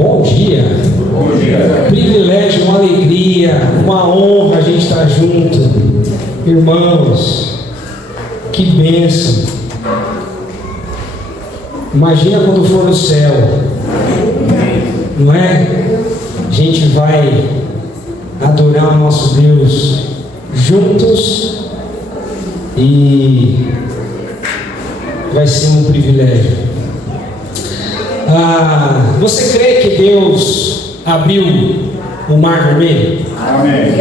Bom dia. Bom dia. Privilégio, uma alegria, uma honra a gente estar junto. Irmãos, que bênção. Imagina quando for no céu, não é? A gente vai adorar o nosso Deus juntos e vai ser um privilégio. Você crê que Deus abriu o Mar Vermelho? Amém.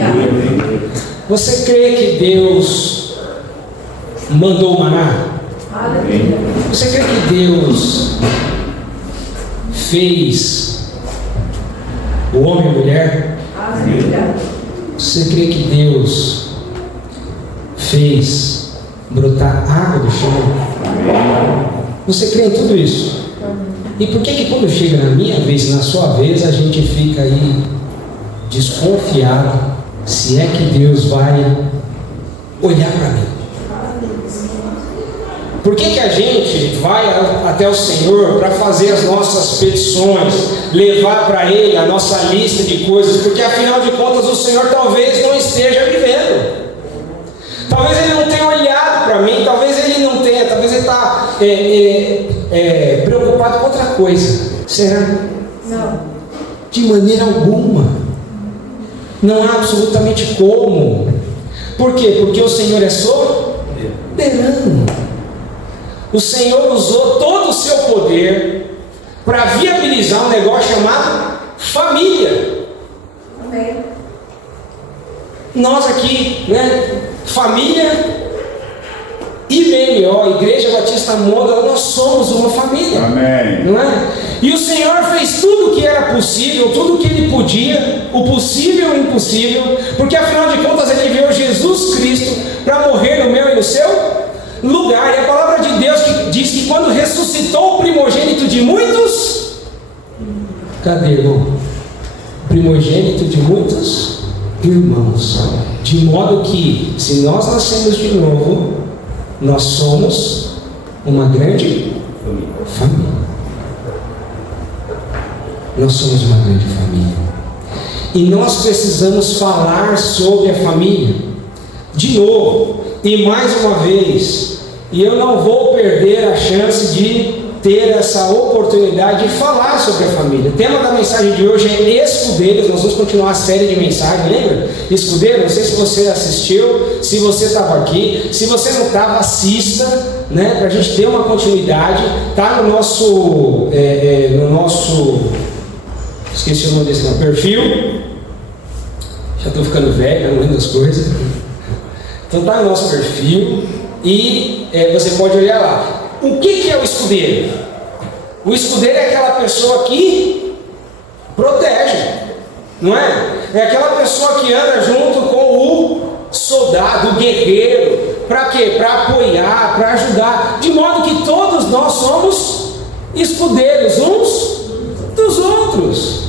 Você crê que Deus mandou o maná? Amém. Você crê que Deus fez o homem e a mulher? Amém. Você crê que Deus fez brotar água do chão? Amém. Você crê em tudo isso? E por que quando chega na minha vez e na sua vez a gente fica aí desconfiado se é que Deus vai olhar para mim? Por que a gente vai até o Senhor para fazer as nossas petições, levar para Ele a nossa lista de coisas? Porque afinal de contas o Senhor talvez não esteja me vendo. Talvez Ele não tenha olhado para mim, talvez Ele não tenha, talvez Ele está preocupado com outra coisa. Será? Não. De maneira alguma. Não há absolutamente como. Por quê? Porque o Senhor é soberano. O Senhor usou todo o seu poder para viabilizar um negócio chamado família. Amém. Nós aqui, né? Família IBMO, Igreja Batista Mônaco, nós somos uma família. Amém. Não é? E o Senhor fez tudo o que era possível, tudo o que Ele podia, o possível e o impossível, porque afinal de contas Ele enviou Jesus Cristo para morrer no meu e no seu lugar. E a palavra de Deus que diz que quando ressuscitou o primogênito de muitos, cadê, irmão? Primogênito de muitos irmãos, de modo que se nós nascemos de novo, nós somos uma grande família. Nós somos uma grande família. E nós precisamos falar sobre a família de novo e mais uma vez. E eu não vou perder a chance de ter essa oportunidade de falar sobre a família. O tema da mensagem de hoje é escudeiros. Nós vamos continuar a série de mensagens, lembra? Escudeiro, não sei se você assistiu, se você estava aqui, se você não estava, assista, né? Para a gente ter uma continuidade. Está no nosso, esqueci o nome desse não, perfil. Já estou ficando velho, não lembro das coisas. Então está no nosso perfil e você pode olhar lá. O que é o escudeiro? O escudeiro é aquela pessoa que protege, não é? É aquela pessoa que anda junto com o soldado, o guerreiro. Para quê? Para apoiar, para ajudar. De modo que todos nós somos escudeiros uns dos outros.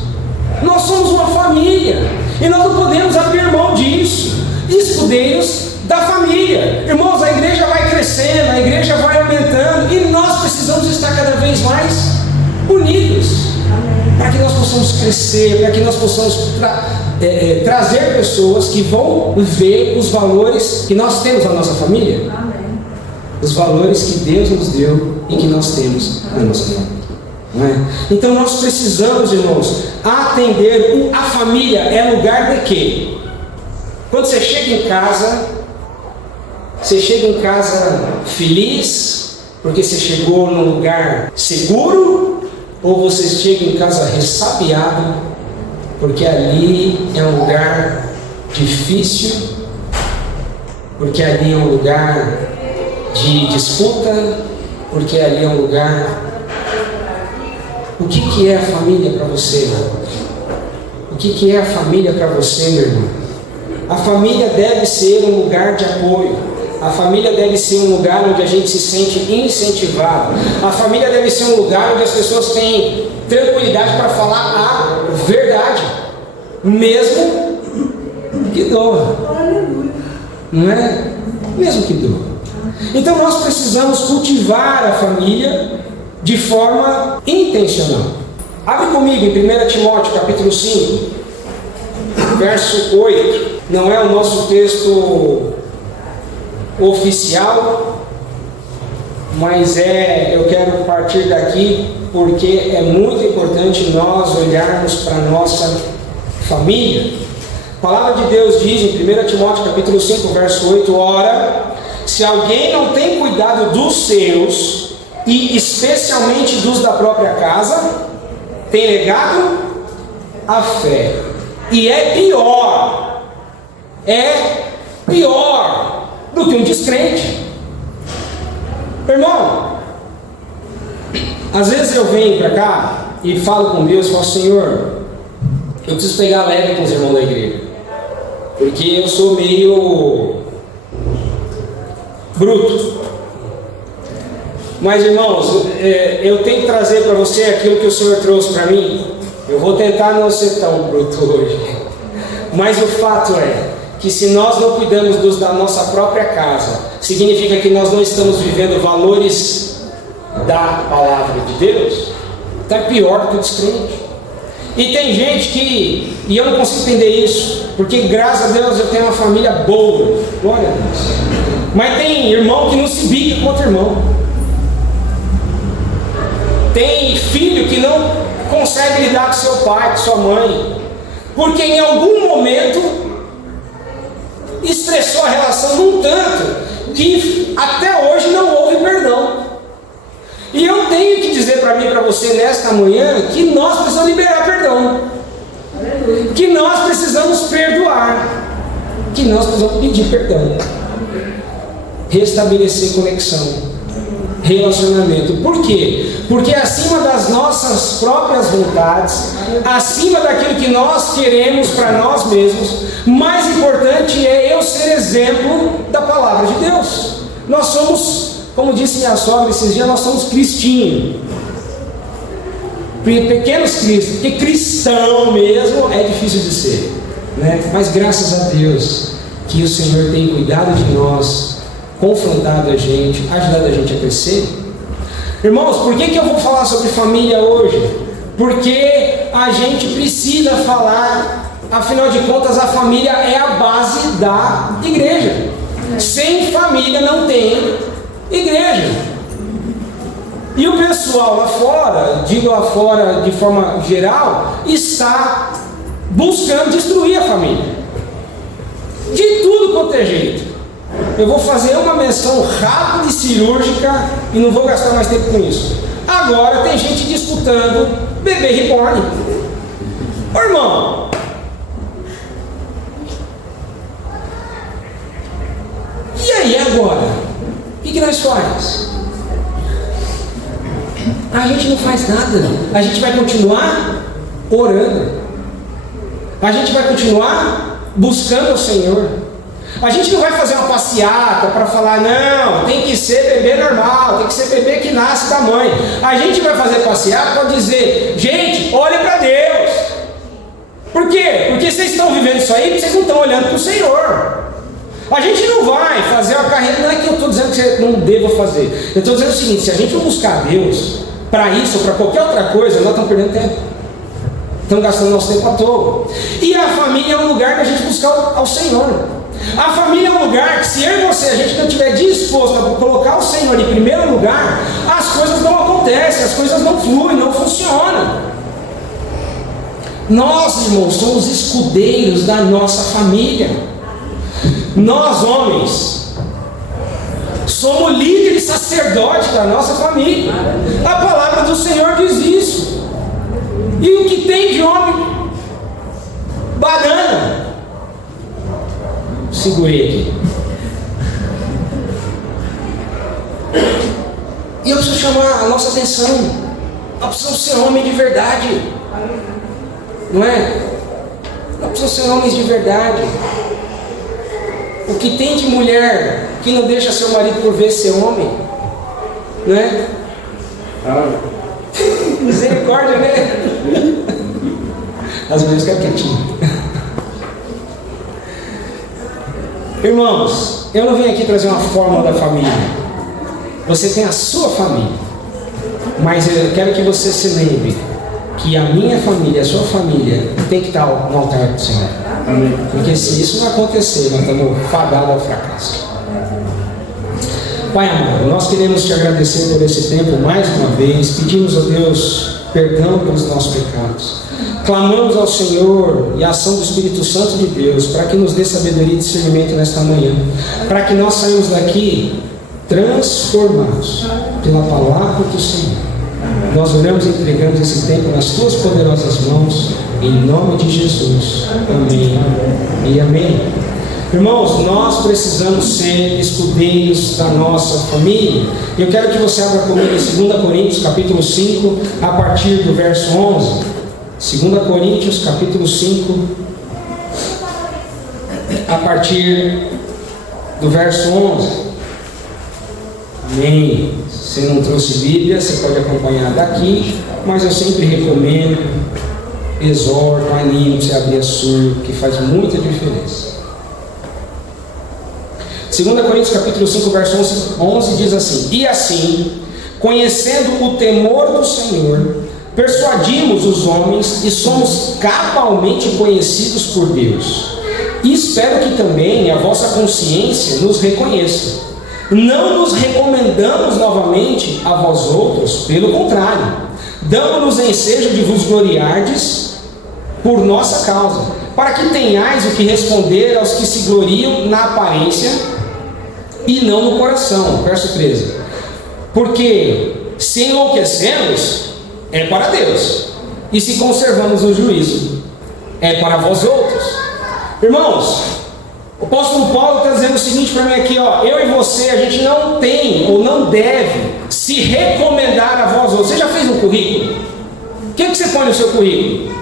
Nós somos uma família. E nós não podemos abrir mão disso. Escudeiros da família. Irmãos, a igreja vai crescendo, a igreja vai aumentando e nós precisamos estar cada vez mais unidos. Amém. Para que nós possamos crescer, para que nós possamos trazer pessoas que vão ver os valores que nós temos na nossa família. Amém. Os valores que Deus nos deu e que nós temos na nossa família. Não é? Então nós precisamos, irmãos, atender. A família é lugar de quê? Quando você chega em casa feliz, porque você chegou num lugar seguro, ou você chega em casa ressabiado, porque ali é um lugar difícil, porque ali é um lugar de disputa, porque ali é um lugar... O que é a família para você, irmão? O que é a família para você, meu irmão? A família deve ser um lugar de apoio. A família deve ser um lugar onde a gente se sente incentivado. A família deve ser um lugar onde as pessoas têm tranquilidade para falar a verdade, mesmo que doa. Não é? Mesmo que doa. Então nós precisamos cultivar a família de forma intencional. Abre comigo em 1 Timóteo capítulo 5, verso 8. Não é o nosso texto oficial, mas eu quero partir daqui porque é muito importante nós olharmos para a nossa família. A palavra de Deus diz em 1 Timóteo capítulo 5, verso 8: ora, se alguém não tem cuidado dos seus, e especialmente dos da própria casa, tem negado a fé. E é pior do que um descrente. Irmão, às vezes eu venho para cá e falo com Deus, falo: Senhor, eu preciso pegar leve com os irmãos da igreja, porque eu sou meio bruto. Mas, irmãos, eu tenho que trazer para você aquilo que o Senhor trouxe para mim. Eu vou tentar não ser tão bruto hoje, mas o fato é que se nós não cuidamos da nossa própria casa, significa que nós não estamos vivendo valores da palavra de Deus. Está pior do que o descrente. E tem gente e eu não consigo entender isso, porque graças a Deus eu tenho uma família boa, glória a Deus. Mas tem irmão que não se bica com outro irmão. Tem filho que não consegue lidar com seu pai, com sua mãe, porque em algum momento estressou a relação num tanto que até hoje não houve perdão. E eu tenho que dizer para mim e para você nesta manhã que nós precisamos liberar perdão, que nós precisamos perdoar, que nós precisamos pedir perdão, restabelecer conexão, relacionamento. Por quê? Porque acima das nossas próprias vontades, acima daquilo que nós queremos para nós mesmos, mais importante é eu ser exemplo da palavra de Deus. Nós somos, como disse minha sogra esses dias, nós somos cristinhos, pequenos cristos, porque cristão mesmo é difícil de ser, né? Mas graças a Deus que o Senhor tem cuidado de nós, confrontado a gente, ajudado a gente a crescer. Irmãos, por que eu vou falar sobre família hoje? Porque a gente precisa falar, afinal de contas a família é a base da igreja. Sem família não tem igreja. E o pessoal lá fora, digo lá fora de forma geral, está buscando destruir a família de tudo quanto é jeito. Eu vou fazer uma menção rápida e cirúrgica e não vou gastar mais tempo com isso. Agora tem gente disputando bebê reborn. Ô irmão, e aí agora? O que nós fazemos? A gente não faz nada. A gente vai continuar orando. A gente vai continuar buscando o Senhor. A gente não vai fazer uma passeata para falar: não, tem que ser bebê normal, tem que ser bebê que nasce da mãe. A gente vai fazer passeata para dizer: gente, olha para Deus. Por quê? Porque vocês estão vivendo isso aí, porque vocês não estão olhando para o Senhor. A gente não vai fazer uma carreira, não é que eu estou dizendo que você não deva fazer. Eu estou dizendo o seguinte: se a gente não buscar Deus para isso ou para qualquer outra coisa, nós estamos perdendo tempo. Estamos gastando nosso tempo à toa. E a família é um lugar para a gente buscar ao Senhor. A família é um lugar que, se eu e você, a gente não estiver disposto a colocar o Senhor em primeiro lugar, as coisas não acontecem, as coisas não fluem, não funcionam. Nós, irmãos, somos escudeiros da nossa família. Nós, homens, somos líderes sacerdotes da nossa família. A palavra do Senhor diz isso. E o que tem de homem? Banana. Segurei aqui. E eu preciso chamar a nossa atenção. Nós precisamos ser homens de verdade. Não é? Nós precisamos ser homens de verdade. O que tem de mulher que não deixa seu marido por ver ser homem? Não é? Misericórdia, né? As mulheres ficam quietinhas. Irmãos, eu não vim aqui trazer uma fórmula da família. Você tem a sua família, mas eu quero que você se lembre que a minha família, a sua família, tem que estar no altar do Senhor. Amém. Porque se isso não acontecer, nós estamos fadados ao fracasso. Pai amado, nós queremos te agradecer por esse tempo mais uma vez. Pedimos a Deus perdão pelos nossos pecados. Clamamos ao Senhor e a ação do Espírito Santo de Deus para que nos dê sabedoria e discernimento nesta manhã. Para que nós saímos daqui transformados pela palavra do Senhor. Nós oramos e entregamos esse tempo nas tuas poderosas mãos, em nome de Jesus. Amém e amém. Irmãos, nós precisamos ser escudeiros da nossa família. Eu quero que você abra comigo em 2 Coríntios capítulo 5, a partir do verso 11. 2 Coríntios capítulo 5, a partir do verso 11. Amém. Se não trouxe Bíblia, você pode acompanhar daqui, mas eu sempre recomendo, exorto, animo você a abrir a sua, que faz muita diferença. 2 Coríntios capítulo 5, verso 11 diz assim: E assim, conhecendo o temor do Senhor, persuadimos os homens e somos cabalmente conhecidos por Deus. E espero que também a vossa consciência nos reconheça. Não nos recomendamos novamente a vós outros, pelo contrário, damos-nos ensejo de vos gloriardes por nossa causa, para que tenhais o que responder aos que se gloriam na aparência e não no coração. Verso 13. Porque se enlouquecemos, é para Deus, e se conservamos o juízo, é para vós outros. Irmãos, o apóstolo Paulo está dizendo o seguinte para mim aqui, ó: eu e você, a gente não tem ou não deve se recomendar a vós outros. Você já fez um currículo? O que você põe no seu currículo?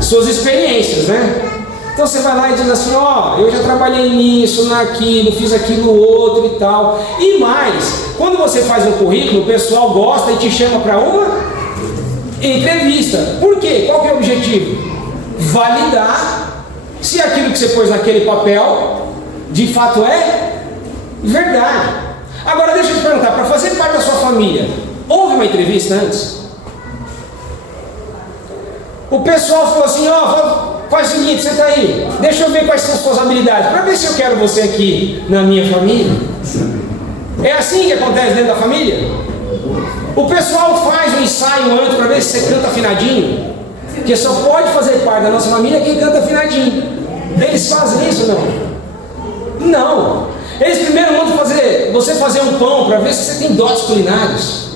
Suas experiências, né? Então você vai lá e diz assim: ó, eu já trabalhei nisso, naquilo, fiz aquilo outro e tal. E mais, quando você faz um currículo, o pessoal gosta e te chama para uma entrevista. Por quê? Qual que é o objetivo? Validar se aquilo que você pôs naquele papel de fato é verdade. Agora deixa eu te perguntar, para fazer parte da sua família, houve uma entrevista antes? O pessoal falou assim: ó, faz o seguinte, senta aí, deixa eu ver quais são as suas habilidades, para ver se eu quero você aqui na minha família. É assim que acontece dentro da família? O pessoal faz um ensaio antes para ver se você canta afinadinho, porque só pode fazer parte da nossa família quem canta afinadinho. Eles fazem isso, não? Não. Eles primeiro mandam você fazer um pão para ver se você tem dotes culinários.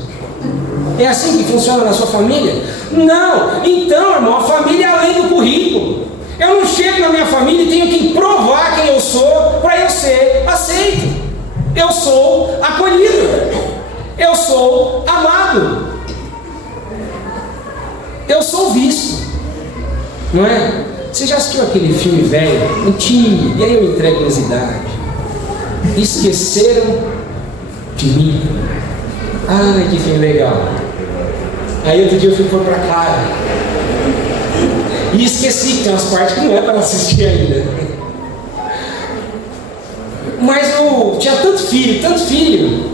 É assim que funciona na sua família? Não. Então, irmão, a família é além do currículo. Eu não chego na minha família e tenho que provar quem eu sou para eu ser aceito. Eu sou acolhido. Eu sou amado. Eu sou visto. Não é? Você já assistiu aquele filme velho, antigo, e aí eu entrego as idades? Esqueceram de mim. Ai, que filme legal. Aí outro dia eu fui pôr pra cá e esqueci que tem umas partes que não é para assistir ainda. Mas tinha tanto filho,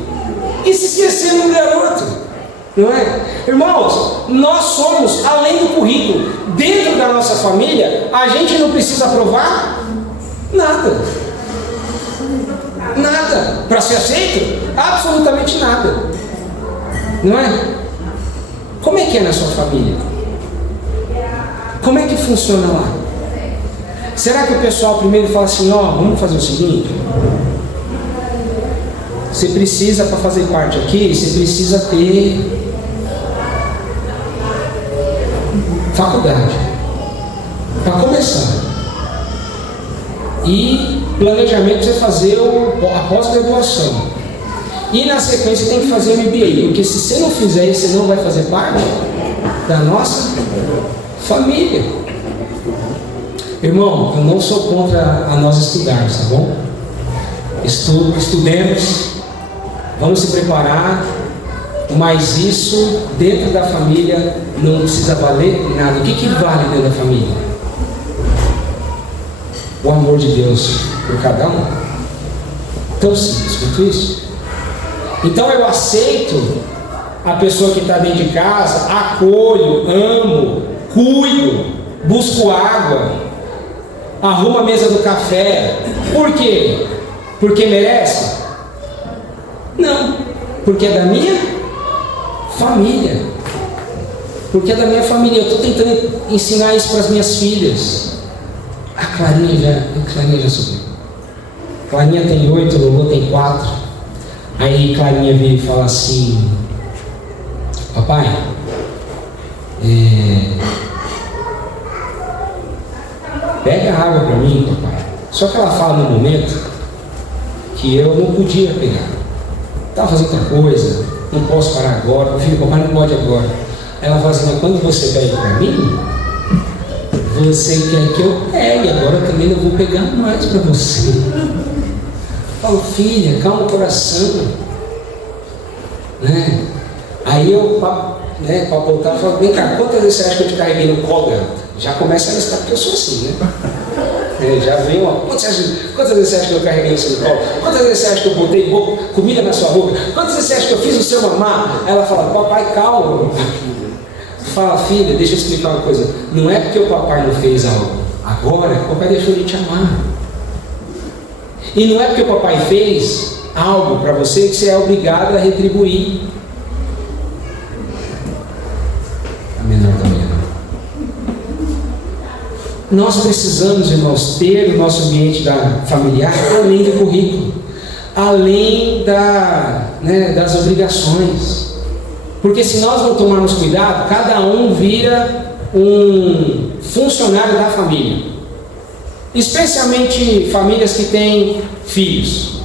e se esqueceram do garoto, não é? Irmãos, nós somos além do currículo. Dentro da nossa família, a gente não precisa provar nada. Nada. Para ser aceito? Absolutamente nada. Não é? Como é que é na sua família? Como é que funciona lá? Será que o pessoal primeiro fala assim: ó, vamos fazer o seguinte? Você precisa, para fazer parte aqui, você precisa ter faculdade, para começar, e planejamento para você fazer a pós-graduação, e na sequência tem que fazer MBA, porque se você não fizer isso, você não vai fazer parte da nossa família. Irmão, eu não sou contra a nós estudarmos, tá bom? Estudemos, vamos se preparar, mas isso dentro da família não precisa valer nada. O que vale dentro da família? O amor de Deus por cada um. Tão simples quanto isso. Então eu aceito a pessoa que está dentro de casa, acolho, amo, cuido, busco água, arrumo a mesa do café. Por quê? Porque merece? Não, porque é da minha família. Porque é da minha família. Eu estou tentando ensinar isso para as minhas filhas. A Clarinha já subiu. Clarinha tem 8, Lulu tem 4. Aí Clarinha veio e fala assim: papai, pega a água para mim, papai. Só que ela fala no momento que eu não podia pegar. Estava fazendo outra coisa, não posso parar agora. Meu filho, papai não pode agora. Ela fala assim: mas quando você pega para mim, você quer que eu pegue, agora eu também não vou pegar mais para você. Eu falo: filha, calma o coração, né? Aí eu, para voltar, eu falo: vem cá, quantas vezes você acha que eu te carreguei no colo, garota? Já começa a listar, porque eu sou assim, né? Já vem uma. Quantas vezes você acha que eu carreguei no seu colo? Quantas vezes você acha que eu botei comida na sua boca? Quantas vezes você acha que eu fiz o seu mamar? Ela fala: papai, calma. Fala: filha, deixa eu explicar uma coisa. Não é porque o papai não fez algo agora que o papai deixou de te amar. E não é porque o papai fez algo para você que você é obrigado a retribuir. A menor da minha. Nós precisamos, irmãos, ter o nosso ambiente familiar além do currículo, além das obrigações. Porque se nós não tomarmos cuidado, cada um vira um funcionário da família. Especialmente famílias que têm filhos.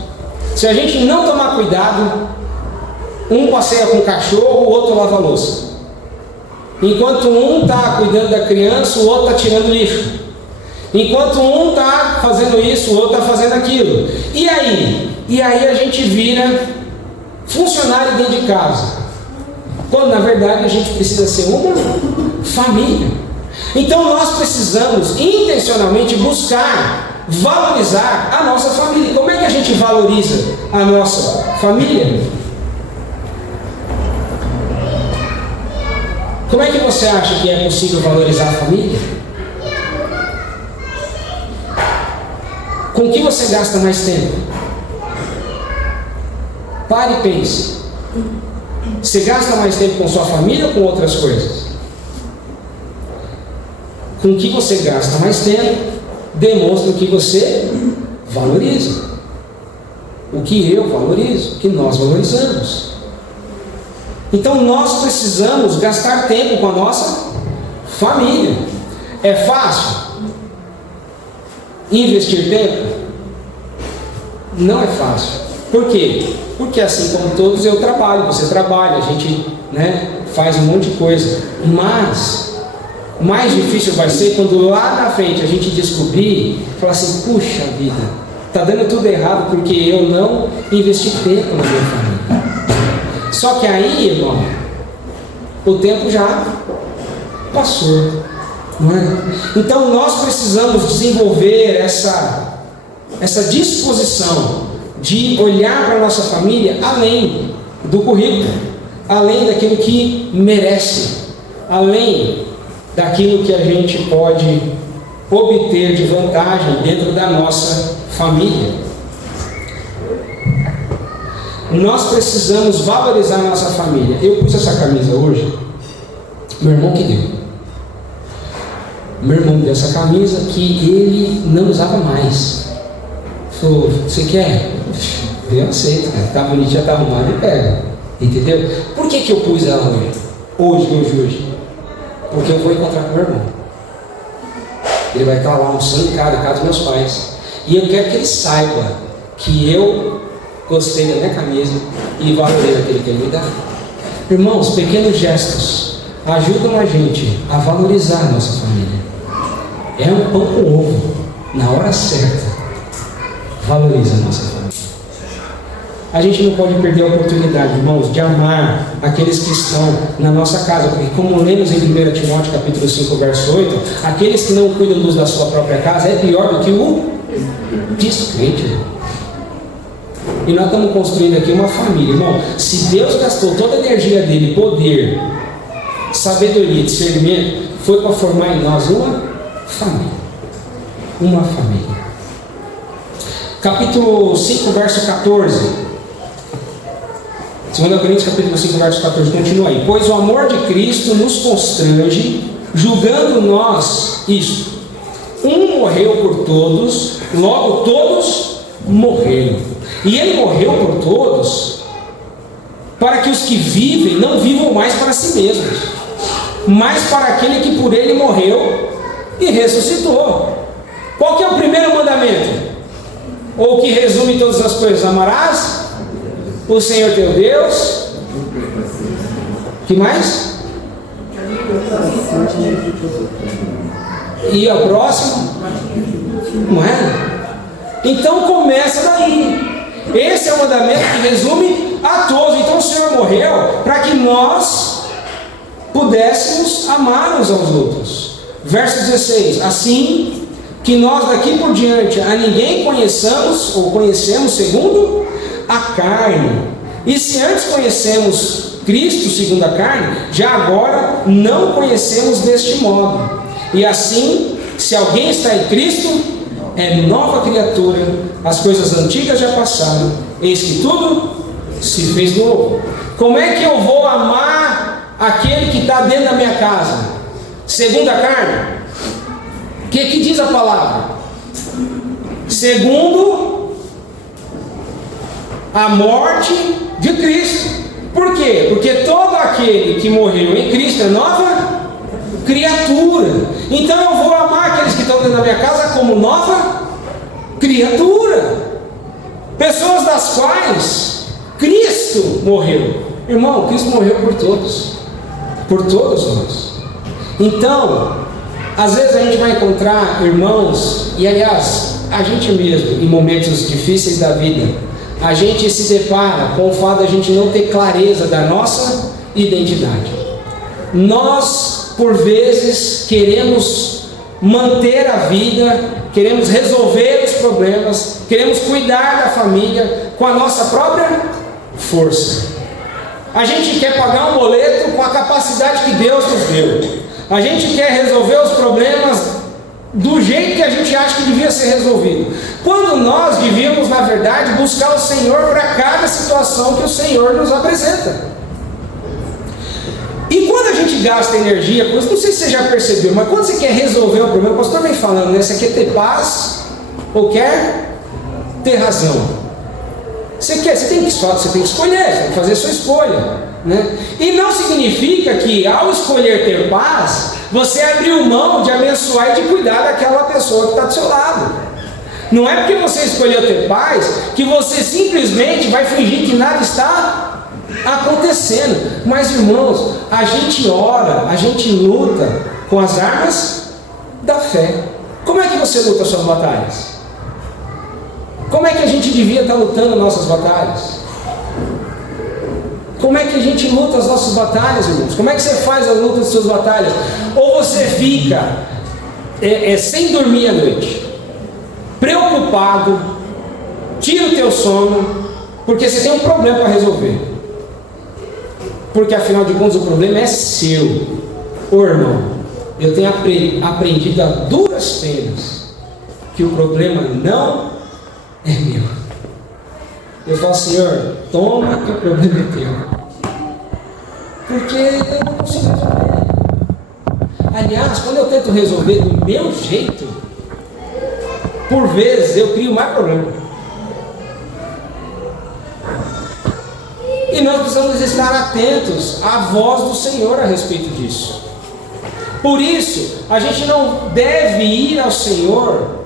Se a gente não tomar cuidado, um passeia com o cachorro, o outro lava a louça. Enquanto um está cuidando da criança, o outro está tirando lixo. Enquanto um está fazendo isso, o outro está fazendo aquilo. E aí? E aí a gente vira funcionário dentro de casa. Quando na verdade a gente precisa ser uma família. Então nós precisamos intencionalmente buscar valorizar a nossa família. Como é que a gente valoriza a nossa família? Como é que você acha que é possível valorizar a família? Com que você gasta mais tempo? Pare e pense. Você gasta mais tempo com sua família ou com outras coisas? Com que você gasta mais tempo demonstra o que você valoriza. O que eu valorizo, o que nós valorizamos. Então nós precisamos gastar tempo com a nossa família. É fácil investir tempo? Não é fácil. Por quê? Porque assim como todos eu trabalho, você trabalha, a gente faz um monte de coisa. Mas mais difícil vai ser quando lá na frente a gente descobrir, falar assim: puxa vida, está dando tudo errado porque eu não investi tempo na minha família. Só que aí, irmão, o tempo já passou, não é? Então nós precisamos desenvolver essa disposição de olhar para a nossa família além do currículo, além daquilo que merece, além daquilo que a gente pode obter de vantagem dentro da nossa família. Nós precisamos valorizar a nossa família. Eu pus essa camisa hoje, meu irmão que deu. Meu irmão me deu essa camisa que ele não usava mais. Falou: você quer? Eu aceito, cara. Tá bonitinha, tá arrumada e pega. Entendeu? Por que eu pus ela hoje? Hoje? Porque eu vou encontrar com meu irmão. Ele vai estar lá almoçando em casa dos meus pais. E eu quero que ele saiba que eu gostei da minha camisa e valorizo aquele que ele me dá. Irmãos, pequenos gestos ajudam a gente a valorizar a nossa família. É um pão com ovo, na hora certa. Valoriza a nossa família. A gente não pode perder a oportunidade, irmãos, de amar aqueles que estão na nossa casa, porque como lemos em 1 Timóteo capítulo 5, verso 8, aqueles que não cuidam da sua própria casa é pior do que o descrente. E nós estamos construindo aqui uma família, irmão. Se Deus gastou toda a energia dele, poder, sabedoria, discernimento, foi para formar em nós uma família. Uma família. Capítulo 5, verso 14. 2 Coríntios, capítulo 5, verso 14. Continua aí. Pois o amor de Cristo nos constrange, julgando nós isto: um morreu por todos, logo todos morreram. E ele morreu por todos, para que os que vivem não vivam mais para si mesmos, mas para aquele que por ele morreu e ressuscitou. Qual que é o primeiro mandamento? Ou que resume todas as coisas? Amarás o Senhor teu Deus. Que mais? E a próxima? Não é? Então começa daí. Esse é o mandamento que resume a todos. Então o Senhor morreu para que nós pudéssemos amar uns aos outros. Verso 16. Assim que nós daqui por diante a ninguém conheçamos ou conhecemos segundo a carne. E se antes conhecemos Cristo segundo a carne, já agora não conhecemos deste modo. E assim, se alguém está em Cristo, é nova criatura, as coisas antigas já passaram, eis que tudo se fez novo. Como é que eu vou amar aquele que está dentro da minha casa? Segundo a carne? O que diz a palavra? Segundo a morte de Cristo. Por quê? Porque todo aquele que morreu em Cristo é nova criatura. Então eu vou amar aqueles que estão dentro da minha casa como nova criatura. Pessoas das quais Cristo morreu. Irmão, Cristo morreu por todos. Por todos nós. Então, às vezes a gente vai encontrar irmãos, e aliás, a gente mesmo, em momentos difíceis da vida, a gente se depara com o fato de a gente não ter clareza da nossa identidade. Nós, por vezes, queremos manter a vida, queremos resolver os problemas, queremos cuidar da família com a nossa própria força. A gente quer pagar um boleto com a capacidade que Deus nos deu. A gente quer resolver os problemas do jeito que a gente acha que devia ser resolvido, quando nós devíamos, na verdade, buscar o Senhor para cada situação que o Senhor nos apresenta. E quando a gente gasta energia com isso, não sei se você já percebeu, mas quando você quer resolver um problema, o pastor vem falando, né? Você quer ter paz ou quer ter razão? Você tem que escolher, você tem que fazer a sua escolha, né? E não significa que ao escolher ter paz, você abriu mão de abençoar e de cuidar daquela pessoa que está do seu lado. Não é porque você escolheu ter paz que você simplesmente vai fingir que nada está acontecendo. Mas, irmãos, a gente ora, a gente luta com as armas da fé. Como é que você luta as suas batalhas? Como é que a gente devia estar lutando nossas batalhas? Como é que a gente luta as nossas batalhas, irmãos? Como é que você faz a luta das suas batalhas? Ou você fica sem dormir à noite, preocupado, tira o teu sono, porque você tem um problema para resolver. Porque afinal de contas o problema é seu. Ô irmão, eu tenho aprendido a duras penas que o problema não é meu. Eu falo, Senhor, toma que o problema é teu. Porque eu não consigo resolver. Aliás, quando eu tento resolver do meu jeito, por vezes eu crio mais problema. E nós precisamos estar atentos à voz do Senhor a respeito disso. Por isso, a gente não deve ir ao Senhor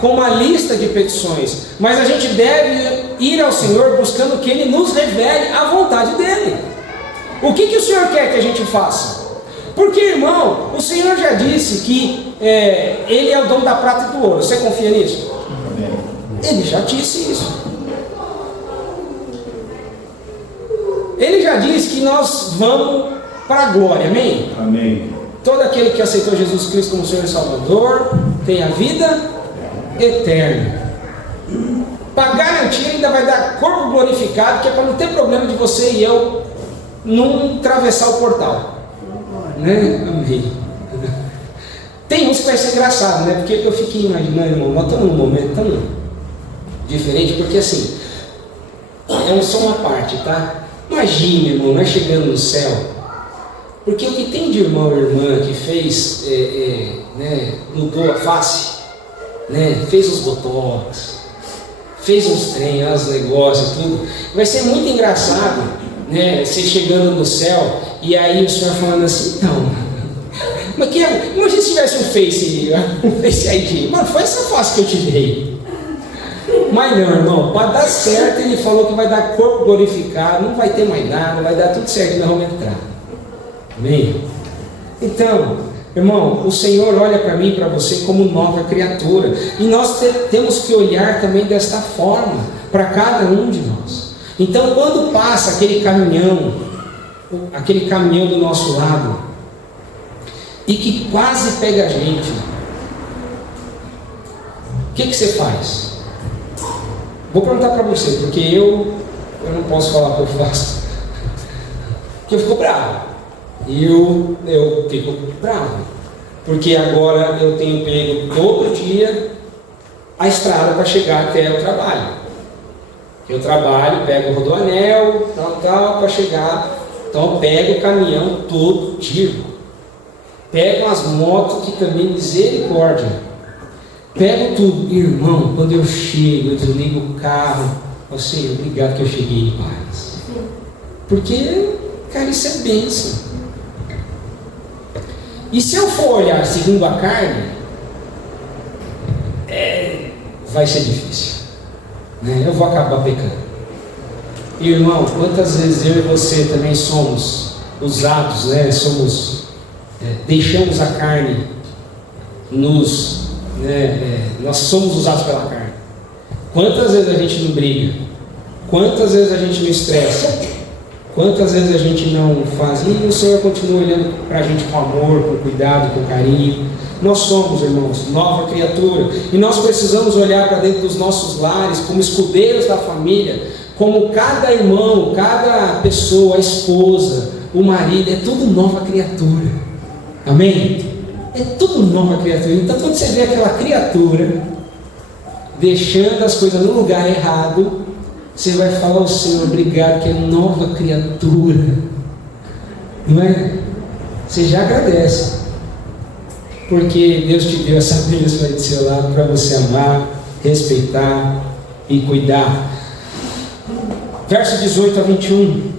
com uma lista de petições, mas a gente deve ir ao Senhor buscando que Ele nos revele a vontade dEle. O que o Senhor quer que a gente faça? Porque, irmão, o Senhor já disse que Ele é o dono da prata e do ouro. Você confia nisso? Ele já disse isso. Ele já disse que nós vamos para a glória, amém? Amém. Todo aquele que aceitou Jesus Cristo como Senhor e Salvador tem a vida eterna. Para garantir, ainda vai dar corpo glorificado, que é para não ter problema de você e eu não atravessar o portal. Né? Amém. Tem uns que vai ser engraçado, né? Porque eu fiquei imaginando, irmão, nós estamos num momento tão diferente, porque assim, é só uma parte, tá? Imagina, irmão, nós chegando no céu, porque o que tem de irmão e irmã que fez, né, mudou a face, né, fez os botox, fez uns trem, os negócios, tudo, vai ser muito engraçado, né, você chegando no céu, e aí o Senhor falando assim, então, mas imagina se tivesse um Face ID, mano, foi essa face que eu te dei. Mas não, irmão, para dar certo, ele falou que vai dar corpo glorificado, não vai ter mais nada, vai dar tudo certo e nós vamos entrar. Amém? Então, irmão, o Senhor olha para mim e para você como nova criatura, e nós temos que olhar também desta forma, para cada um de nós. Então, quando passa aquele caminhão do nosso lado, e que quase pega a gente, o que você faz? Vou perguntar para você, porque eu não posso falar o que eu faço, porque eu fico bravo, eu fico bravo, porque agora eu tenho pego todo dia a estrada para chegar até o trabalho. Eu trabalho, pego o rodoanel, tal, para chegar, então eu pego o caminhão todo dia, pego as motos que também, misericórdia. Pego tudo, irmão, quando eu chego, eu desligo o carro, Senhor, obrigado que eu cheguei em paz. Porque, cara, isso é bênção. E se eu for olhar segundo a carne, vai ser difícil, né? Eu vou acabar pecando. Irmão, quantas vezes eu e você também somos usados, né? Deixamos a carne nós somos usados pela carne. Quantas vezes a gente não briga? Quantas vezes a gente não estressa? Quantas vezes a gente não faz? E o Senhor continua olhando para a gente com amor, com cuidado, com carinho. Nós somos, irmãos, nova criatura, e nós precisamos olhar para dentro dos nossos lares como escudeiros da família, como cada irmão, cada pessoa, a esposa, o marido, é tudo nova criatura. Amém? É tudo nova criatura. Então, quando você vê aquela criatura deixando as coisas no lugar errado, você vai falar ao Senhor, obrigado, que é nova criatura. Não é? Você já agradece, porque Deus te deu essa bênção aí do seu lado para você amar, respeitar e cuidar. Verso 18 a 21.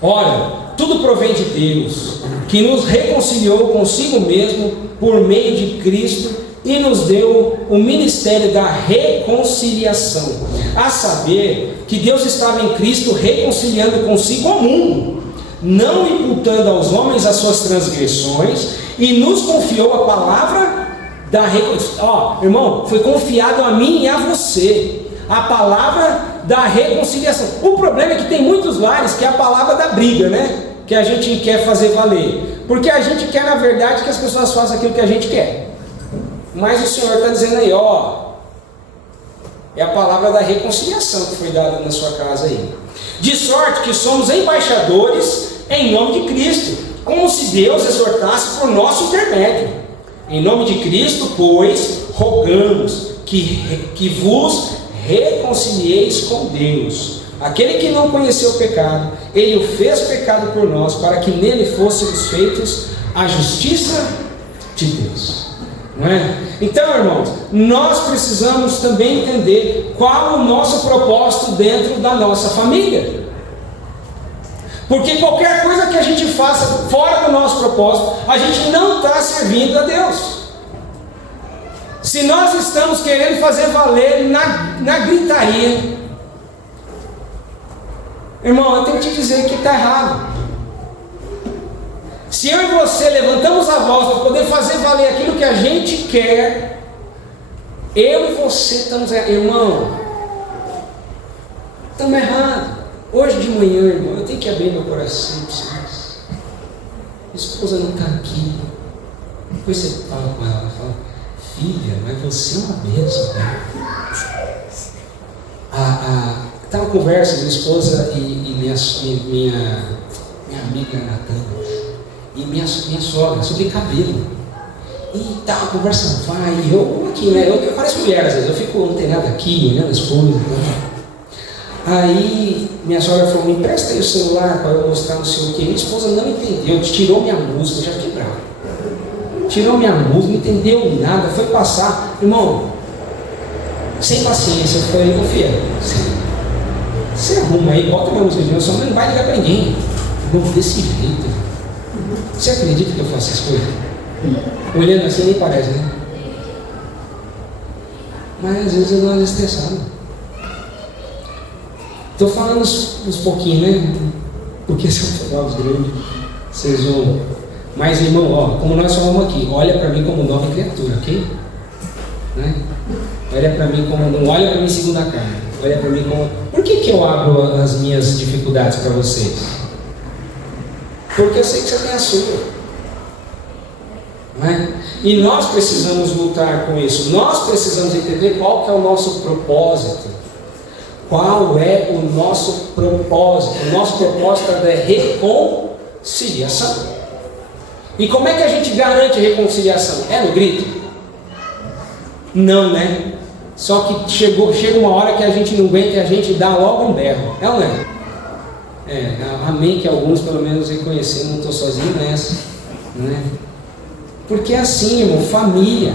Ora, tudo provém de Deus, que nos reconciliou consigo mesmo por meio de Cristo e nos deu o ministério da reconciliação. A saber, que Deus estava em Cristo reconciliando consigo o mundo, não imputando aos homens as suas transgressões, e nos confiou a palavra da reconciliação. Irmão, foi confiado a mim e a você a palavra da reconciliação. O problema é que tem muitos lares que é a palavra da briga, né? Que a gente quer fazer valer, porque a gente quer, na verdade, que as pessoas façam aquilo que a gente quer. Mas o Senhor está dizendo aí, é a palavra da reconciliação que foi dada na sua casa aí. De sorte que somos embaixadores em nome de Cristo, como se Deus exortasse por nosso intermédio. Em nome de Cristo, pois, rogamos que vos reconcilieis com Deus. Aquele que não conheceu o pecado, Ele o fez pecado por nós, para que nele fôssemos feitos a justiça de Deus. Não é? Então, irmãos, nós precisamos também entender qual o nosso propósito dentro da nossa família. Porque qualquer coisa que a gente faça fora do nosso propósito, a gente não está servindo a Deus. Se nós estamos querendo fazer valer na gritaria, irmão, eu tenho que te dizer que está errado. Se eu e você levantamos a voz para poder fazer valer aquilo que a gente quer, eu e você estamos errados. Irmão, estamos errados. Hoje de manhã, irmão, eu tenho que abrir meu coração para vocês. Minha esposa não está aqui. Depois você fala com ela, fala, filha, mas você é uma bênção, né? Estava conversa, minha esposa e minha amiga Natana e minha sogra sobre cabelo. E tá, a conversa vai, e eu aqui, né? Eu pareço mulher às vezes, eu fico antenado aqui, olhando as coisas, né? Aí minha sogra falou, me empresta aí o celular para eu mostrar não sei o que. Minha esposa não entendeu, tirou minha música, eu já fiquei bravo. Tirou minha música, não entendeu nada, foi passar, irmão, sem paciência, eu falei, ô filha, você arruma aí, bota minha música de novo, sua mãe não vai ligar para ninguém. Irmão, desse jeito, você acredita que eu faço essas coisas? Olhando assim nem parece, né? Mas às vezes eu dou uma estressada. Estou falando uns pouquinhos, né? Porque se eu falar os grandes, vocês vão. Mas irmão, ó, como nós falamos aqui, olha para mim como nova criatura, ok? Né? Olha para mim como. Não olha para mim segundo a carne. Olha para mim como. Por que eu abro as minhas dificuldades para vocês? Porque eu sei que você tem a sua. Não é? E nós precisamos lutar com isso. Nós precisamos entender qual que é o nosso propósito. Qual é o nosso propósito? O nosso propósito é reconciliação. E como é que a gente garante reconciliação? É no grito? Não, né? Só que chega uma hora que a gente não aguenta e a gente dá logo um berro. É ou não é? Amém que alguns pelo menos reconheceram, não estou sozinho nessa. Né? Porque é assim, irmão, família.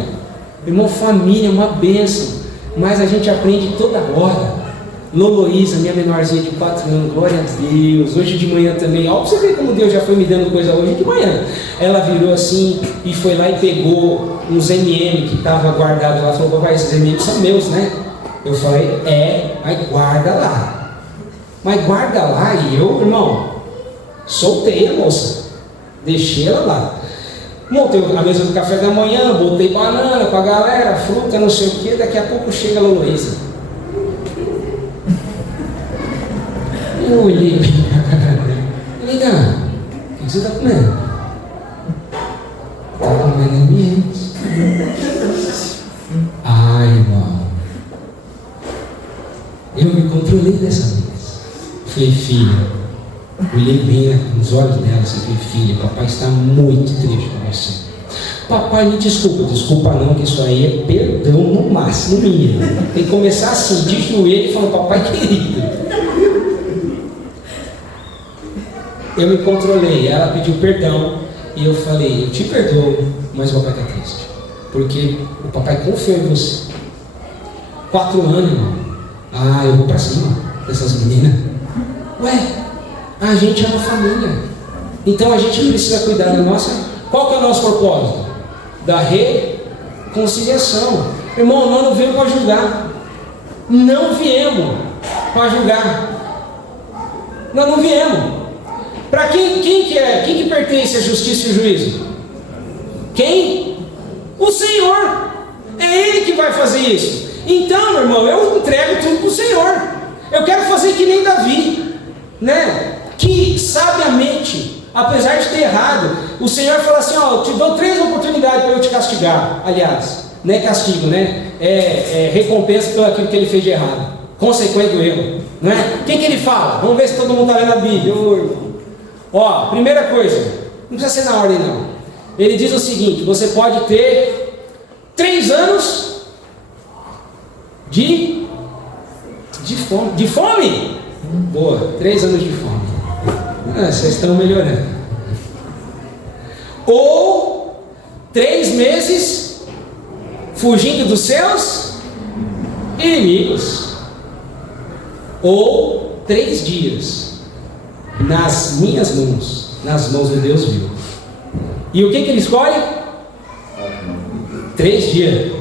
Irmão, família é uma bênção. Mas a gente aprende toda hora. Loloísa, minha menorzinha de 4 anos, glória a Deus. Hoje de manhã também, ó, pra você ver como Deus já foi me dando coisa hoje de manhã. Ela virou assim e foi lá e pegou uns M&M que estava guardado lá. Falou, papai, esses M&M são meus, né? Eu falei, mas guarda lá. Mas guarda lá e eu, irmão, soltei a moça. Deixei ela lá. Montei a mesa do café da manhã, botei banana com a galera, fruta, não sei o que. Daqui a pouco chega a Loloísa. Eu olhei bem pra cara dele. Falei, Gana, o que você está comendo? Está comendo ambientes. Ai, irmão. Eu me controlei dessa vez. Falei, filha, olhei bem nos olhos dela e falei, filha, papai está muito triste com você. Papai, me desculpa não, que isso aí é perdão no máximo, menino. Tem que começar assim, de joelho e falar, papai querido. Eu me controlei, ela pediu perdão e eu falei, eu te perdoo, mas o papai está triste, porque o papai confiou em você. 4 anos, irmão. Eu vou para cima dessas meninas. A gente é uma família, então a gente precisa cuidar da nossa. Qual que é o nosso propósito? Da reconciliação. Irmão, nós não viemos para julgar. Não viemos para julgar. Nós não viemos. Para quem que é? Quem que pertence à justiça e ao juízo? Quem? O Senhor. É Ele que vai fazer isso. Então, meu irmão, eu entrego tudo para o Senhor. Eu quero fazer que nem Davi, né? Que sabiamente, apesar de ter errado, o Senhor fala assim, eu te dou 3 oportunidades para eu te castigar. Aliás, não é castigo, né? É recompensa pelo aquilo que ele fez de errado. Consequente do erro, não é? O que ele fala? Vamos ver se todo mundo está lendo a Bíblia. Primeira coisa, não precisa ser na ordem não. Ele diz o seguinte, você pode ter 3 anos de fome. De fome? Boa, 3 anos de fome. Vocês estão melhorando. Ou 3 meses fugindo dos seus inimigos. Ou 3 dias nas minhas mãos, nas mãos de Deus vivo. E o que ele escolhe? 3 dias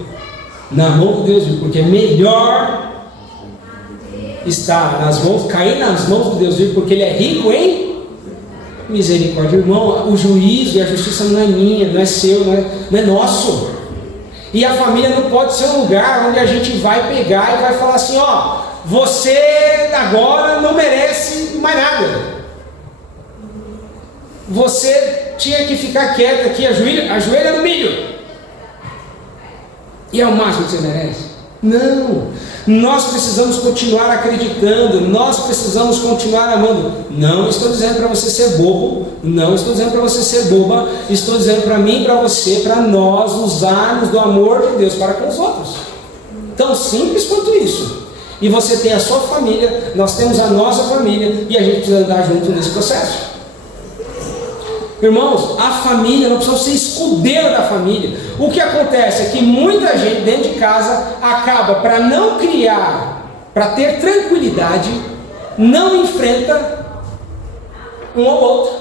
na mão de Deus vivo, porque melhor está nas mãos, cair nas mãos de Deus vivo, porque Ele é rico em misericórdia. Irmão, o juízo e a justiça não é minha, não é seu, não é nosso. E a família não pode ser um lugar onde a gente vai pegar e vai falar assim, você agora não merece mais nada. Você tinha que ficar quieto aqui, ajoelha no milho. E é o máximo que você merece? Não. Nós precisamos continuar acreditando, nós precisamos continuar amando. Não estou dizendo para você ser bobo, não estou dizendo para você ser boba, estou dizendo para mim e para você, para nós usarmos do amor de Deus para com os outros. Tão simples quanto isso. E você tem a sua família, nós temos a nossa família, e a gente precisa andar junto nesse processo. Irmãos, a família, não precisa ser escudeiro da família. O que acontece é que muita gente dentro de casa acaba, para não criar, para ter tranquilidade, não enfrenta um ou outro.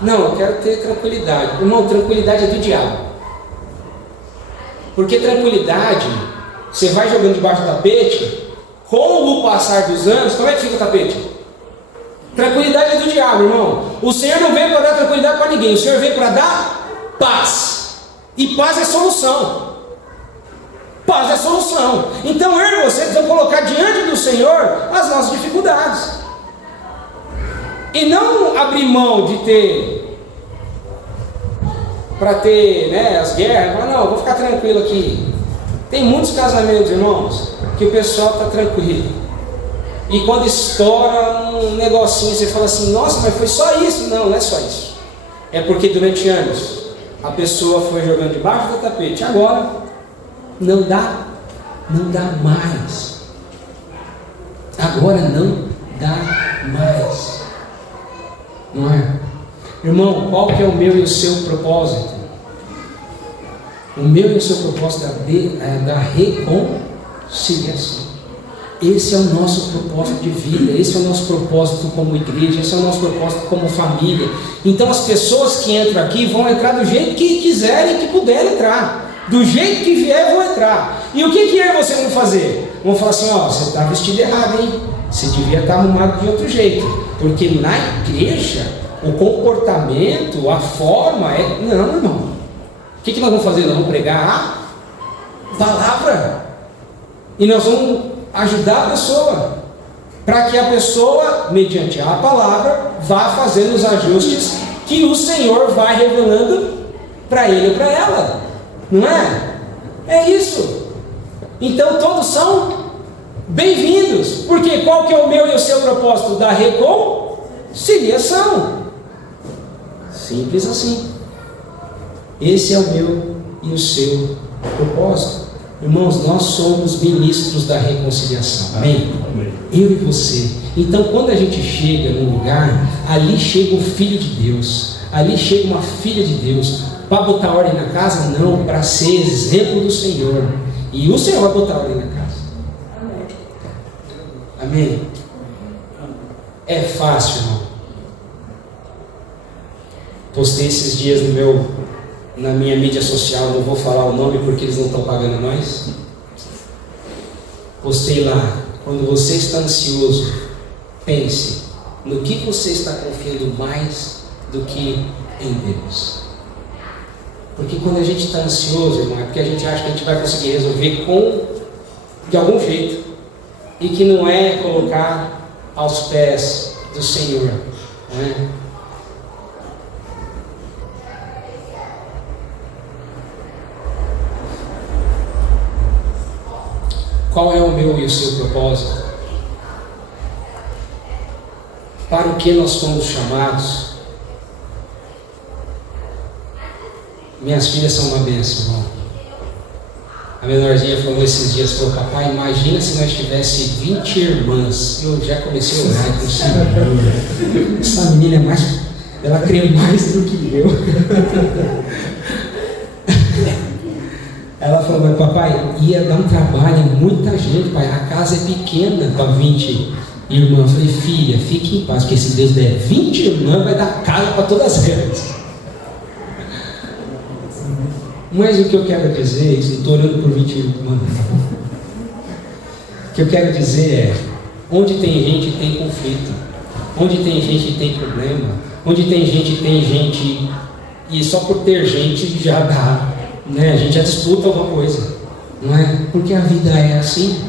Não, eu quero ter tranquilidade. Irmão, tranquilidade é do diabo. Porque tranquilidade, você vai jogando debaixo do tapete, com o passar dos anos, como é que fica o tapete? Tranquilidade é do diabo, irmão. O Senhor não veio para dar tranquilidade para ninguém. O Senhor veio para dar paz. E paz é solução. Paz é solução. Então eu e você precisamos colocar diante do Senhor as nossas dificuldades. E não abrir mão de ter, para ter, né, as guerras. Mas não, vou ficar tranquilo aqui. Tem muitos casamentos, irmãos, que o pessoal está tranquilo. E quando estoura um negocinho, você fala assim, nossa, mas foi só isso? Não, não é só isso. É porque durante anos a pessoa foi jogando debaixo do tapete. Agora não dá mais. Agora não dá mais. Não é? Irmão, qual que é o meu e o seu propósito? O meu e o seu propósito é da reconciliação. Esse é o nosso propósito de vida, esse é o nosso propósito como igreja, esse é o nosso propósito como família. Então as pessoas que entram aqui vão entrar do jeito que quiserem, que puderem entrar. Do jeito que vier, vão entrar. E o que eu e você vão fazer? Vão falar assim, ó, você está vestido errado, hein? Você devia estar arrumado de outro jeito. Porque na igreja, o comportamento, a forma é... Não, irmão. O que nós vamos fazer? Nós vamos pregar a palavra. E nós vamos ajudar a pessoa, para que a pessoa, mediante a palavra, vá fazendo os ajustes que o Senhor vai revelando para ele ou para ela, não é? É isso. Então todos são bem-vindos, porque qual que é o meu e o seu propósito? Da reconciliação. Simples assim. Esse é o meu e o seu propósito. Irmãos, nós somos ministros da reconciliação, amém? Eu e você. Então quando a gente chega num lugar, ali chega um filho de Deus, ali chega uma filha de Deus, para botar ordem na casa? Não, para ser exemplo do Senhor, e o Senhor vai botar ordem na casa, amém? É fácil, irmão. Postei esses dias na minha mídia social, não vou falar o nome porque eles não estão pagando nós. Postei lá, quando você está ansioso, pense no que você está confiando mais do que em Deus. Porque quando a gente está ansioso, irmão, é porque a gente acha que a gente vai conseguir resolver de algum jeito, e que não é colocar aos pés do Senhor, né? Qual é o meu e o seu propósito? Para o que nós fomos chamados? Minhas filhas são uma bênção, irmão. A menorzinha falou esses dias, falou, papai, imagina se nós tivéssemos 20 irmãs. Eu já comecei a orar, eu disse, essa menina é mais, ela crê mais do que eu. Ela falou, mas papai, ia dar um trabalho, muita gente, pai, a casa é pequena para 20 irmãs. Eu falei, filha, fique em paz, porque se Deus der 20 irmãs, vai dar casa para todas elas. Mas o que eu quero dizer, não estou orando por 20 irmãs. O que eu quero dizer é, onde tem gente, tem conflito. Onde tem gente, tem problema. Onde tem gente, e só por ter gente já dá. Né? A gente já disputa alguma coisa, não é? Porque a vida é assim.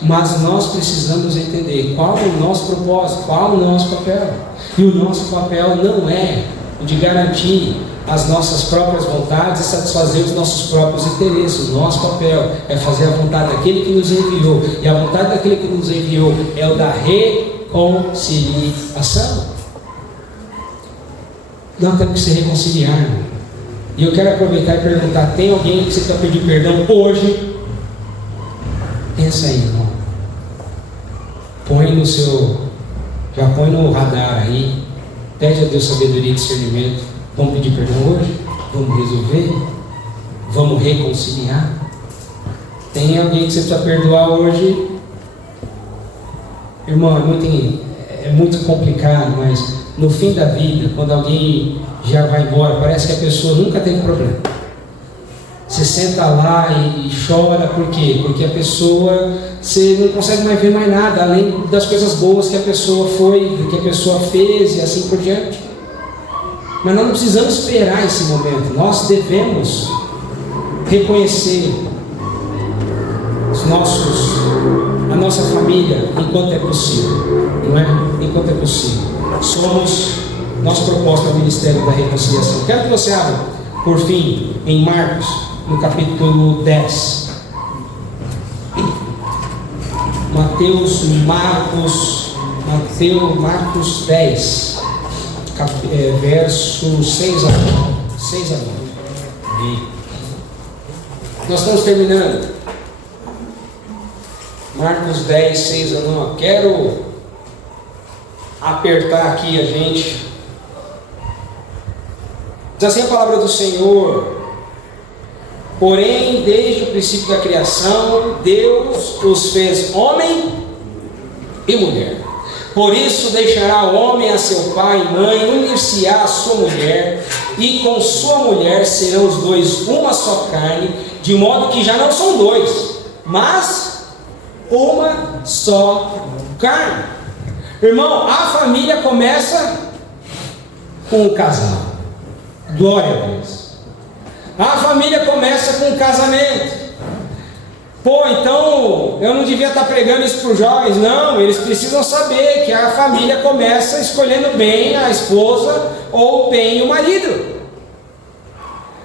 Mas nós precisamos entender qual é o nosso propósito, qual é o nosso papel. E o nosso papel não é o de garantir as nossas próprias vontades e satisfazer os nossos próprios interesses. O nosso papel é fazer a vontade daquele que nos enviou, e a vontade daquele que nos enviou é o da reconciliação. Nós temos que se reconciliar, irmão. E eu quero aproveitar e perguntar: tem alguém que você precisa pedir perdão hoje? Pensa aí, irmão. Põe no seu, já põe no radar aí. Pede a Deus sabedoria e discernimento. Vamos pedir perdão hoje? Vamos resolver? Vamos reconciliar? Tem alguém que você precisa perdoar hoje? Irmão, é muito complicado, mas no fim da vida, quando alguém já vai embora, parece que a pessoa nunca teve problema. Você senta lá e chora, por quê? Porque a pessoa, você não consegue mais ver mais nada, além das coisas boas que a pessoa foi, que a pessoa fez e assim por diante. Mas nós não precisamos esperar esse momento, nós devemos reconhecer a nossa família enquanto é possível, não é? Enquanto é possível. Somos nossa proposta ao Ministério da Reconciliação. Quero que você abra, por fim, em Marcos, no capítulo 10. Marcos 10, verso 6 a 9. Nós estamos terminando. Marcos 10, 6 a 9. Quero apertar aqui a gente. Diz assim a palavra do Senhor: porém, desde o princípio da criação, Deus os fez homem e mulher. Por isso deixará o homem a seu pai e mãe, unir-se-á a sua mulher, e com sua mulher serão os dois uma só carne, de modo que já não são dois, mas uma só carne. Irmão, a família começa com o casal. Glória a Deus. A família começa com o casamento. Pô, então eu não devia estar pregando isso para os jovens. Não, eles precisam saber que a família começa escolhendo bem a esposa ou bem o marido.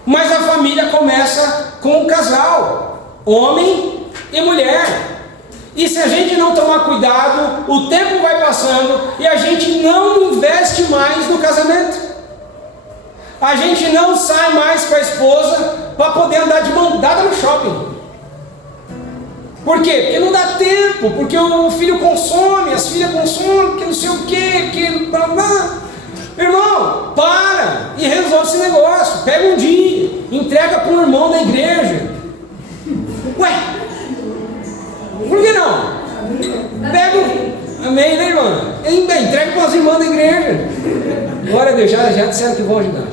Mas a família começa com o casal, homem e mulher. E se a gente não tomar cuidado, o tempo vai passando e a gente não investe mais no casamento. A gente não sai mais com a esposa para poder andar de mão dada no shopping. Por quê? Porque não dá tempo, porque o filho consome, as filhas consomem, porque não sei o quê, porque... Irmão, para e resolve esse negócio. Pega um dia, entrega para um irmão da igreja. Ué, por que não? Pega um... Amém, né, irmã? Entrega para as irmãs da igreja. Glória a Deus, já disseram que vão ajudar.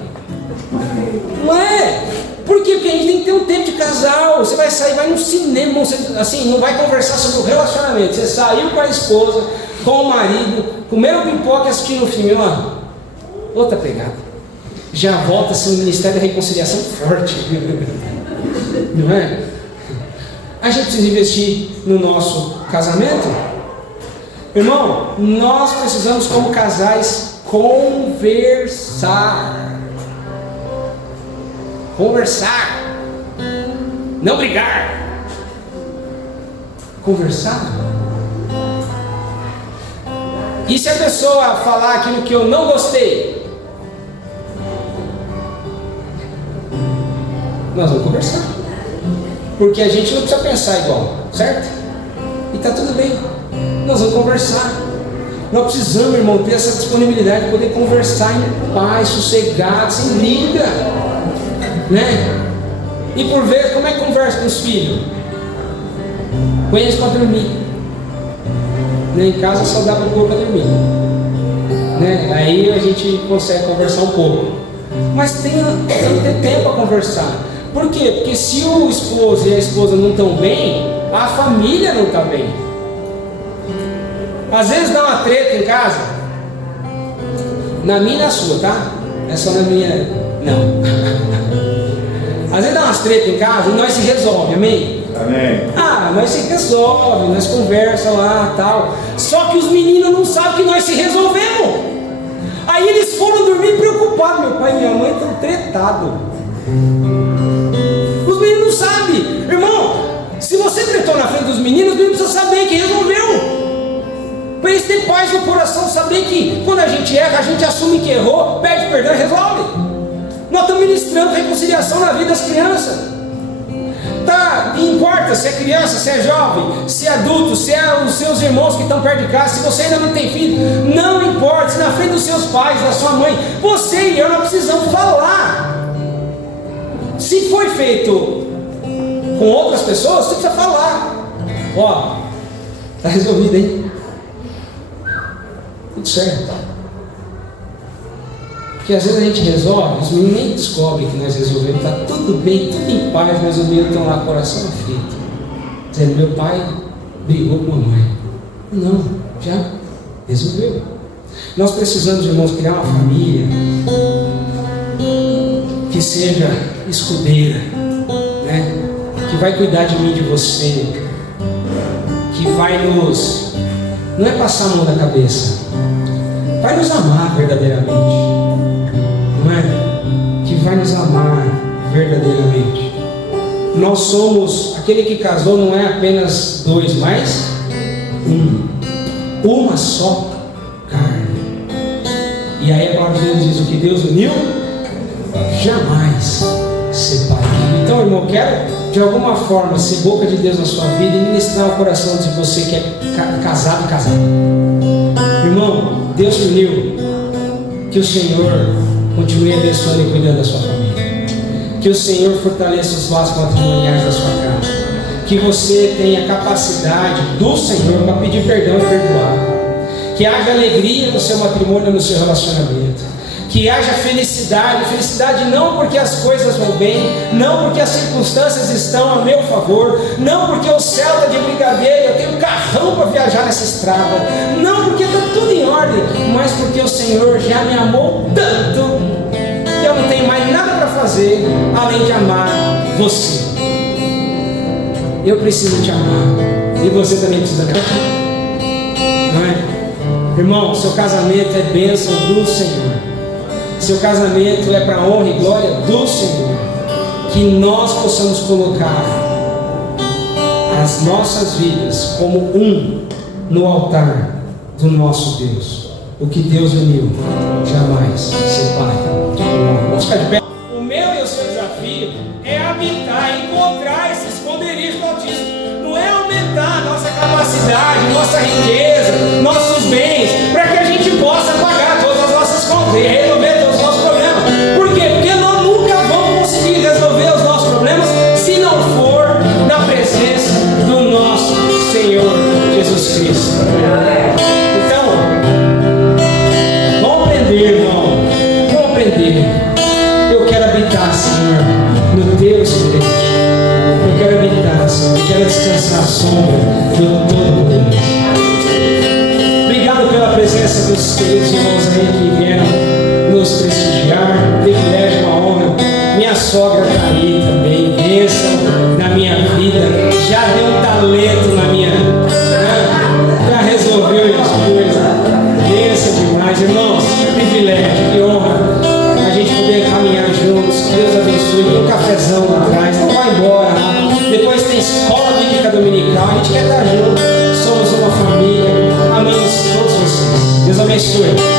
Não é? Por quê? Porque a gente tem que ter um tempo de casal. Você vai sair, vai no cinema, você, assim, não vai conversar sobre o relacionamento. Você saiu com a esposa, com o marido, comeram pipoca e assistindo o filme, ó. Outra pegada. Já volta a ser um Ministério da Reconciliação forte. Não é? A gente precisa investir no nosso casamento. Irmão, nós precisamos como casais conversar. Conversar, não brigar. Conversar. E se a pessoa falar aquilo que eu não gostei, nós vamos conversar, porque a gente não precisa pensar igual, certo? E está tudo bem, nós vamos conversar. Nós precisamos, irmão, ter essa disponibilidade de poder conversar em paz, sossegado, sem briga, né? E por vezes, como é que conversa com os filhos? Põe eles para dormir, né? Em casa só dá para pôr para dormir, né? Aí a gente consegue conversar um pouco, mas tem que ter tempo para conversar. Por quê? Porque se o esposo e a esposa não estão bem, a família não está bem. Às vezes dá uma treta em casa, na minha e na sua, tá? É só na minha, não. Às vezes dá umas tretas em casa e nós se resolve, amém? Amém. Nós se resolve, nós conversa lá, tal. Só que os meninos não sabem que nós se resolvemos. Aí eles foram dormir preocupados. Meu pai e minha mãe estão tretado. Os meninos não sabem. Irmão, se você tretou na frente dos meninos, os meninos precisam saber que resolveu. Para eles terem paz no coração, saber que quando a gente erra, a gente assume que errou, pede perdão e resolve. Nós estamos ministrando reconciliação na vida das crianças. Tá, não importa se é criança, se é jovem, se é adulto, se é os seus irmãos que estão perto de casa, se você ainda não tem filho, não importa, se na frente dos seus pais, da sua mãe, você e eu não precisamos falar. Se foi feito com outras pessoas, você precisa falar. Ó, tá resolvido, hein? Tudo certo. Porque às vezes a gente resolve, os meninos nem descobrem que nós resolvemos, está tudo bem, tudo em paz, mas os meninos estão lá, coração aflito, dizendo: meu pai brigou com a mãe. Não, já resolveu. Nós precisamos, irmãos, criar uma família que seja escudeira, né? Que vai cuidar de mim e de você, que vai nos, não é passar a mão na cabeça, vai nos amar verdadeiramente, não é? Que vai nos amar verdadeiramente. Nós somos, aquele que casou não é apenas dois, mas uma só carne. E aí a palavra de Deus diz: o que Deus uniu, jamais separe. Então, irmão, eu quero de alguma forma ser boca de Deus na sua vida e ministrar o coração de você que é casado e casado. Irmão, Deus te uniu. Que o Senhor continue abençoando e cuidando da sua família. Que o Senhor fortaleça os laços matrimoniais da sua casa. Que você tenha capacidade do Senhor para pedir perdão e perdoar. Que haja alegria no seu matrimônio, no seu relacionamento. Que haja felicidade. Felicidade não porque as coisas vão bem, não porque as circunstâncias estão a meu favor, não porque o céu está de brincadeira, eu tenho carrão para viajar nessa estrada, não porque está tudo em ordem, mas porque o Senhor já me amou tanto que eu não tenho mais nada para fazer além de amar você. Eu preciso te amar e você também precisa me amar, não é? Irmão, seu casamento é bênção do Senhor. Seu casamento é para a honra e glória do Senhor. Que nós possamos colocar as nossas vidas como no altar do nosso Deus. O que Deus uniu, jamais separe. Vamos ficar de pé. O meu e o seu desafio é habitar, encontrar esse esconderijo do Altíssimo. Não é aumentar a nossa capacidade, nossa riqueza, nossos bens, para que a gente possa pagar todas as nossas contas e resolver todos os nossos problemas. Por quê? Porque nós nunca vamos conseguir resolver os nossos problemas se não for na presença do nosso Senhor Jesus Cristo. Então, vamos aprender, irmão. Vamos aprender. Eu quero habitar, Senhor, no teu Espírito. Eu quero habitar, Senhor. Eu quero descansar à sombra do Todo-Poderoso. Obrigado pela presença dos queridos irmãos aí que vieram nos prestigiar. Privilégio, uma honra. Minha sogra está aí também. Bênção na minha vida. Já deu um talento na minha vida. Já resolveu as coisas. Bênção demais, irmãos. Privilégio, que honra a gente poder caminhar juntos. Que Deus abençoe. Tem um cafezão lá atrás. Não vai embora. Depois tem escola bíblica dominical. A gente quer estar junto. Somos uma família. Amamos todos vocês. Deus abençoe.